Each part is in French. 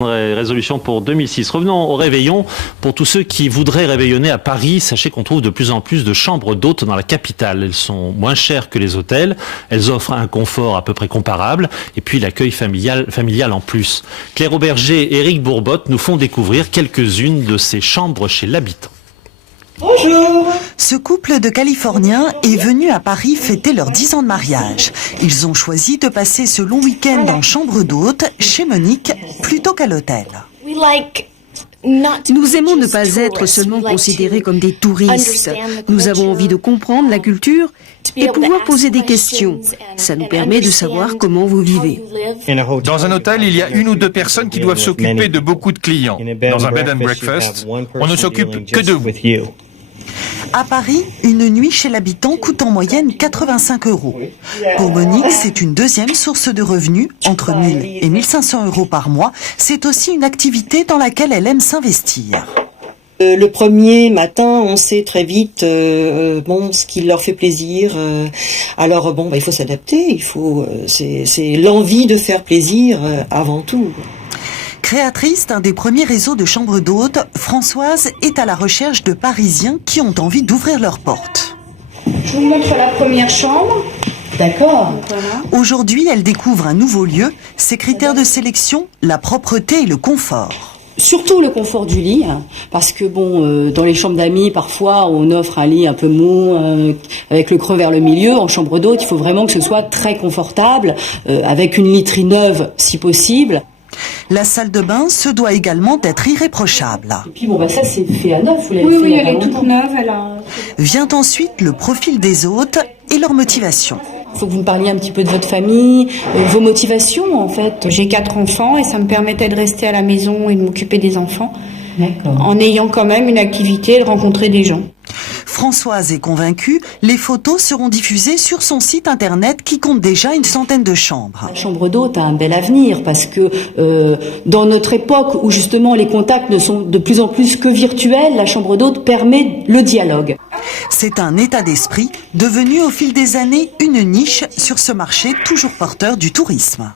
Résolution pour 2006. Revenons au réveillon. Pour tous ceux qui voudraient réveillonner à Paris, sachez qu'on trouve de plus en plus de chambres d'hôtes dans la capitale. Elles sont moins chères que les hôtels. Elles offrent un confort à peu près comparable. Et puis l'accueil familial en plus. Claire Auberger et Éric Bourbotte nous font découvrir quelques-unes de ces chambres chez l'habitant. Bonjour. Ce couple de Californiens est venu à Paris fêter leurs 10 ans de mariage. Ils ont choisi de passer ce long week-end en chambre d'hôte chez Monique plutôt qu'à l'hôtel. Nous aimons ne pas être seulement considérés comme des touristes. Nous avons envie de comprendre la culture et pouvoir poser des questions. Ça nous permet de savoir comment vous vivez. Dans un hôtel, il y a une ou deux personnes qui doivent s'occuper de beaucoup de clients. Dans un bed and breakfast, on ne s'occupe que de vous. À Paris, une nuit chez l'habitant coûte en moyenne 85 €. Pour Monique, c'est une deuxième source de revenus, entre 1 000 et 1 500 € par mois. C'est aussi une activité dans laquelle elle aime s'investir. Le premier matin, on sait très vite ce qui leur fait plaisir. Alors il faut s'adapter. C'est l'envie de faire plaisir avant tout. Créatrice d'un des premiers réseaux de chambres d'hôtes, Françoise est à la recherche de Parisiens qui ont envie d'ouvrir leurs portes. Je vous montre la première chambre. D'accord. Voilà. Aujourd'hui, elle découvre un nouveau lieu. Ses critères de sélection, la propreté et le confort. Surtout le confort du lit, parce que dans les chambres d'amis, parfois, on offre un lit un peu mou, avec le creux vers le milieu. En chambre d'hôte, il faut vraiment que ce soit très confortable, avec une literie neuve, si possible. La salle de bain se doit également d'être irréprochable. Et puis ça c'est fait à neuf, vous l'avez Oui, fait elle est toute neuve. Vient ensuite le profil des hôtes et leur motivation. Il faut que vous me parliez un petit peu de votre famille, vos motivations en fait. J'ai 4 enfants et ça me permettait de rester à la maison et de m'occuper des enfants. D'accord. En ayant quand même une activité et de rencontrer des gens. Françoise est convaincue, les photos seront diffusées sur son site internet qui compte déjà une centaine de chambres. La chambre d'hôte a un bel avenir parce que dans notre époque où justement les contacts ne sont de plus en plus que virtuels, la chambre d'hôte permet le dialogue. C'est un état d'esprit devenu au fil des années une niche sur ce marché toujours porteur du tourisme.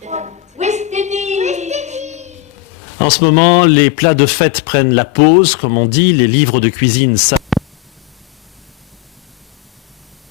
En ce moment, les plats de fête prennent la pause, comme on dit, les livres de cuisine